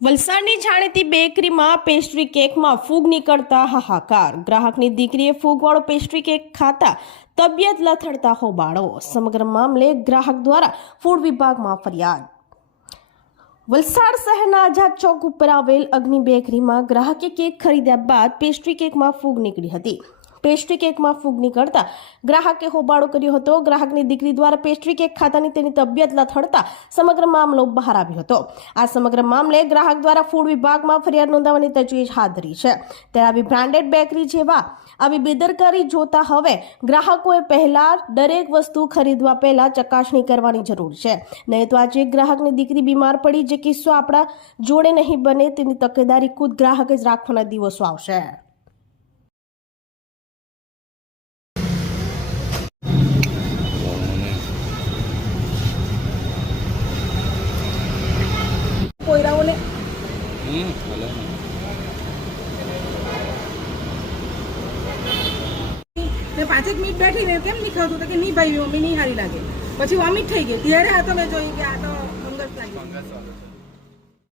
વલસાડની જાણીતી બેકરીમાં પેસ્ટ્રી કેકમાં ફૂગ નીકળતા હાહાકાર. ગ્રાહકની દીકરીએ ફૂગવાળો પેસ્ટ્રી કેક ખાતા તબિયત લથડતા હોબાળો. સમગ્ર મામલે ગ્રાહક દ્વારા ફૂડ વિભાગમાં ફરિયાદ. વલસાડ શહેરના આઝાદ ચોક ઉપર આવેલ અગ્નિ બેકરીમાં ગ્રાહકે કેક ખરીદ્યા બાદ પેસ્ટ્રી કેકમાં ફૂગ નીકળી હતી. પેસ્ટ્રી કેકમાં ફૂગ નીકળતા ગ્રાહકે હોબાળો કર્યો હતો. ગ્રાહકની દીકરી દ્વારા પેસ્ટ્રી કેક ખાતાની તેની તબિયત લથડતા સમગ્ર મામલો બહાર આવ્યો હતો. આ સમગ્ર મામલે ગ્રાહક દ્વારા ફૂડ વિભાગમાં ફરિયાદ નોંધાવવાની તજવીજ હાથ ધરી છે. ત્યારે આવી બ્રાન્ડેડ બેકરી જેવા આવી બેદરકારી જોતા હવે ગ્રાહકોએ પહેલા દરેક વસ્તુ ખરીદવા પહેલા ચકાસણી કરવાની જરૂર છે. નહીં તો આજે ગ્રાહકની દીકરી બીમાર પડી જે કિસ્સો આપણા જોડે નહીં બને તેની તકેદારી ખુદ ગ્રાહક જ રાખવાના દિવસો આવશે. कोयराओं ने मैं 5 मिनिट बैठी ने केम नहीं खावતું તો કે નહીં ભાઈ મમ્મી નહીં હારી લાગે પછી વોમિટ થઈ ગઈ ત્યારે આ તો મેં જોયું કે આ તો ફંગસ લાગી.